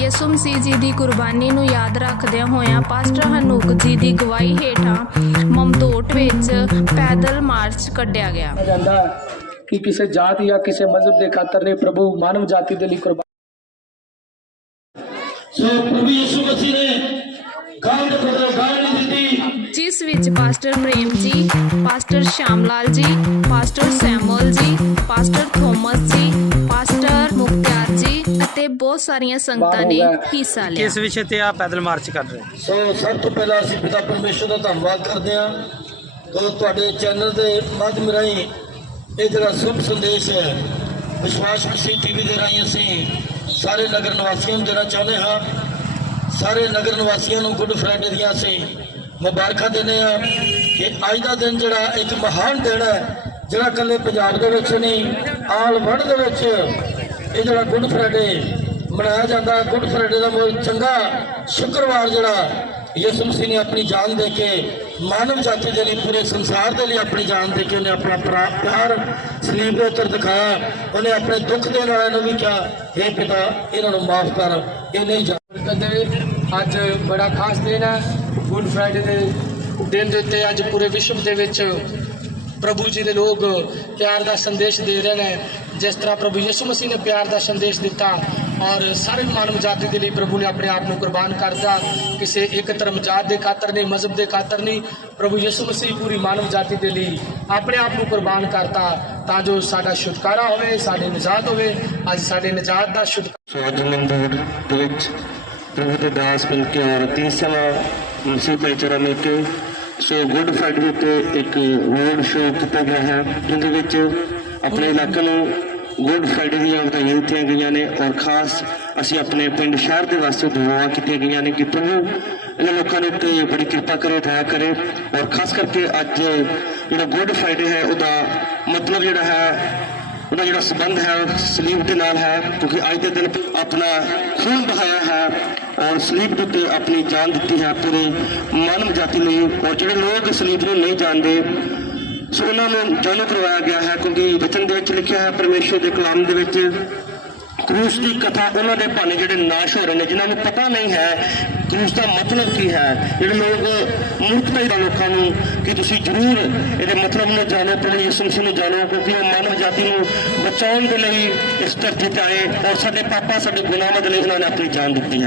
ਯਿਸੂ ਮਸੀਹ ਜੀ ਦੀ ਕੁਰਬਾਨੀ ਨੂੰ ਯਾਦ ਰੱਖਦਿਆਂ ਹੋਇਆਂ ਪਾਸਟਰ ਹਨੂਕ ਜੀ ਦੀ ਗਵਾਹੀ ਹੇਠਾਂ ਮਮਦੋਟ ਵਿੱਚ ਪੈਦਲ ਮਾਰਚ ਕੱਢਿਆ ਗਿਆ। ਜਾਂਦਾ ਕਿ ਕਿਸੇ ਜਾਤ ਜਾਂ ਕਿਸੇ ਮਜ਼ਹਬ ਦੇ ਖਾਤਰ ਨੇ ਪ੍ਰਭੂ ਮਾਨਵ ਜਾਤੀ ਦੇ ਲਈ ਕੁਰਬਾਨ ਸੋ ਪ੍ਰਭੂ ਯਿਸੂ ਮਸੀਹ ਨੇ ਗਾਂਡ ਬਦਲ ਗਾਂਡ ਨਹੀਂ ਦਿੱਤੀ। ਜਿਸ ਵਿੱਚ ਪਾਸਟਰ ਪ੍ਰੇਮ ji pastor Shamlal ji pastor Samuel ji pastor Thomas ji pastor Mukhtiar ji ਅਤੇ ਬਹੁਤ ਸਾਰੀਆਂ ਸੰਗਤਾਂ ਨੇ ਹਿੱਸਾ ਲਿਆ। ਕਿਸ ਵਿਸ਼ੇ ਤੇ ਆ ਪੈਦਲ ਮਾਰਚ ਕਰ ਰਹੇ? ਸੋ ਸਭ ਤੋਂ ਪਹਿਲਾਂ ਅਸੀਂ ਪਿਤਾ ਪਰਮੇਸ਼ਰ ਦਾ ਧੰਨਵਾਦ ਕਰਦੇ ਹਾਂ। ਕਿ ਤੁਹਾਡੇ ਚੈਨਲ ਦੇ ਮਾਧਿਅਮ ਰਾਹੀਂ ਇਹ ਜਿਹੜਾ ਸੁਭ ਸੰਦੇਸ਼ ਹੈ ਵਿਸ਼ਵਾਸ ਮਸੀਹ ਟੀਵੀ ਦੇ ਰਾਹੀਂ ਅਸੀਂ ਸਾਰੇ ਨਗਰ ਨਿਵਾਸੀਆਂ ਨੂੰ ਦੇਣਾ ਚਾਹੁੰਦੇ ਹਾਂ। ਸਾਰੇ ਨਗਰ ਨਿਵਾਸੀਆਂ ਨੂੰ ਗੁੱਡ ਫਰਾਈਡੇ ਦੀਆਂ ਅਸੀਂ ਮੁਬਾਰਕਾਂ ਦਿੰਦੇ ਹਾਂ ਕਿ ਅੱਜ ਦਾ ਦਿਨ ਜਿਹੜਾ ਇੱਕ ਮਹਾਨ ਦਿਨ ਹੈ, ਜਿਹੜਾ ਇਕੱਲੇ ਪੰਜਾਬ ਦੇ ਵਿੱਚ ਨਹੀਂ, ਆਲ ਵਰਲਡ ਦੇ ਵਿੱਚ ਇਹ ਜਿਹੜਾ ਗੁੱਡ ਫਰਾਈਡੇ ਮਨਾਇਆ ਜਾਂਦਾ, ਗੁੱਡ ਫਰਾਈਡੇ ਦਾ ਬਹੁਤ ਚੰਗਾ ਸ਼ੁੱਕਰਵਾਰ ਜਿਹੜਾ ਯਿਸੂ ਮਸੀਹ ਨੇ ਆਪਣੀ ਜਾਨ ਦੇ ਕੇ ਮਾਨਵ ਜਾਤੀ ਦੇ ਲਈ ਪੂਰੇ ਸੰਸਾਰ ਦੇ ਲਈ ਆਪਣੀ ਜਾਨ ਦੇ ਕੇ ਉਹਨੇ ਆਪਣਾ ਪਿਆਰ, ਸਲੀਬ ਦੇ ਉੱਤਰ ਦਿਖਾਇਆ, ਉਹਨੇ ਆਪਣੇ ਦੁੱਖ ਦੇ ਨਾਲ ਇਹਨੂੰ ਵੀ ਕਿਹਾ हे ਪਿਤਾ, ਇਹਨਾਂ ਨੂੰ ਮਾਫ ਕਰ, ਇਹ ਨਹੀਂ ਜਾਣ ਅੱਜ ਬੜਾ ਖਾਸ ਦਿਨ ਹੈ। ਗੁੱਡ ਫਰਾਈਡੇ ਦੇ ਦਿਨ ਦੇ ਉੱਤੇ ਅੱਜ ਪੂਰੇ ਵਿਸ਼ਵ ਦੇ ਵਿੱਚ ਪ੍ਰਭੂ ਜੀ ਦੇ ਲੋਕ ਪਿਆਰ ਦਾ ਸੰਦੇਸ਼ ਦੇ ਰਹੇ ਨੇ। ਜਿਸ ਤਰ੍ਹਾਂ ਪ੍ਰਭੂ ਯਿਸੂ ਮਸੀਹ ਨੇ ਪਿਆਰ ਦਾ ਸੰਦੇਸ਼ ਦਿੱਤਾ ਔਰ ਸਾਰੇ ਮਾਨਵ ਜਾਤੀ ਦੇ ਲਈ ਪ੍ਰਭੂ ਨੇ ਆਪਣੇ ਆਪ ਨੂੰ ਕੁਰਬਾਨ ਕਰਤਾ। ਕਿਸੇ ਇੱਕ ਧਰਮ ਜਾਤ ਦੇ ਖਾਤਰ ਨਹੀਂ, ਮਜ਼ਹਬ ਦੇ ਖਾਤਰ ਨਹੀਂ, ਪ੍ਰਭੂ ਯਿਸੂ ਮਸੀਹ ਪੂਰੀ ਮਾਨਵ ਜਾਤੀ ਦੇ ਲਈ ਆਪਣੇ ਆਪ ਨੂੰ ਕੁਰਬਾਨ ਕਰਤਾ ਤਾਂ ਜੋ ਸਾਡਾ ਛੁਟਕਾਰਾ ਹੋਵੇ, ਸਾਡੇ ਨਿਜਾਤ ਹੋਵੇ। ਅੱਜ ਸਾਡੇ ਨਿਜਾਤ ਦਾ ਛੁਟਕਾਰਾ ਸੋ ਅੱਜ ਮੰਦਰ ਦੇ ਵਿੱਚ ਪ੍ਰਭੂ ਦੇ ਦਾਸ ਮਿਲ ਕੇ ਔਰ ਤੀਸਰਾ ਮਸੀਹ ਭਾਈਚਾਰਾ ਮਿਲ ਕੇ ਸੋ ਗੁੱਡ ਫਰਾਈਡੇ ਦੇ ਉੱਤੇ ਇੱਕ ਰੋਡ ਸ਼ੋਅ ਕੀਤਾ ਗਿਆ ਹੈ, ਜਿਹਦੇ ਵਿੱਚ ਆਪਣੇ ਇਲਾਕੇ ਨੂੰ ਗੁੱਡ ਫਰਾਈਡੇ ਦੀਆਂ ਵਧਾਈਆਂ ਦਿੱਤੀਆਂ ਗਈਆਂ ਨੇ ਔਰ ਖਾਸ ਅਸੀਂ ਆਪਣੇ ਪਿੰਡ ਸ਼ਹਿਰ ਦੇ ਵਾਸਤੇ ਦੁਆਵਾਂ ਕੀਤੀਆਂ ਗਈਆਂ ਨੇ ਕਿ ਪ੍ਰਭੂ, ਇਹਨਾਂ ਲੋਕਾਂ ਦੇ ਉੱਤੇ ਬੜੀ ਕਿਰਪਾ ਕਰੇ, ਦਇਆ ਕਰੇ ਔਰ ਖਾਸ ਕਰਕੇ ਅੱਜ ਜਿਹੜਾ ਗੁੱਡ ਫਰਾਈਡੇ ਹੈ, ਉਹਦਾ ਮਤਲਬ ਜਿਹੜਾ ਹੈ ਉਹਦਾ ਜਿਹੜਾ ਸੰਬੰਧ ਹੈ ਉਹ ਸਲੀਬ ਦੇ ਨਾਲ ਹੈ, ਕਿਉਂਕਿ ਅੱਜ ਦੇ ਦਿਨ ਆਪਣਾ ਖੂਨ ਬਹਾਇਆ ਹੈ ਔਰ ਸਲੀਬ ਦੇ ਉੱਤੇ ਆਪਣੀ ਜਾਨ ਦਿੱਤੀ ਹੈ ਪੂਰੇ ਮਾਨਵ ਜਾਤੀ ਲਈ ਔਰ ਜਿਹੜੇ ਲੋਕ ਸਲੀਬ ਨੂੰ ਨਹੀਂ ਜਾਣਦੇ, ਸੋ ਉਹਨਾਂ ਨੂੰ ਜਾਣੂ ਕਰਵਾਇਆ ਗਿਆ ਹੈ ਕਿਉਂਕਿ ਵਚਨ ਦੇ ਵਿੱਚ ਲਿਖਿਆ ਹੈ, ਪਰਮੇਸ਼ਰ ਦੇ ਕਲਾਮ ਦੇ ਵਿੱਚ ਕਰੂਸ ਦੀ ਕਥਾ ਉਹਨਾਂ ਦੇ ਭਾਣੇ ਜਿਹੜੇ ਨਾਸ਼ ਹੋ ਰਹੇ ਨੇ, ਜਿਨ੍ਹਾਂ ਨੂੰ ਪਤਾ ਨਹੀਂ ਹੈ, ਕਰੂਸ ਦਾ ਮਤਲਬ ਕੀ ਹੈ। ਜਿਹੜੇ ਲੋਕ ਮੂਰਖਤਾ ਦਾ ਲੋਕਾਂ ਨੂੰ ਕਿ ਤੁਸੀਂ ਜ਼ਰੂਰ ਇਹਦੇ ਮਤਲਬ ਨੂੰ ਜਾਣੋ ਪ੍ਰਭੂ ਯਿਸੂ ਮਸੀਹ ਨੂੰ ਜਾਣੋ, ਕਿਉਂਕਿ ਉਹ ਮਾਨਵ ਜਾਤੀ ਨੂੰ ਬਚਾਉਣ ਦੇ ਲਈ ਇਸ ਧਰਤੀ ਤੇ ਆਏ ਔਰ ਸਾਡੇ ਪਾਪਾ, ਸਾਡੇ ਗੁਨਾਹਾਂ ਦੇ ਲਈ ਉਹਨਾਂ ਨੇ ਆਪਣੀ ਜਾਨ ਦਿੱਤੀ ਹੈ।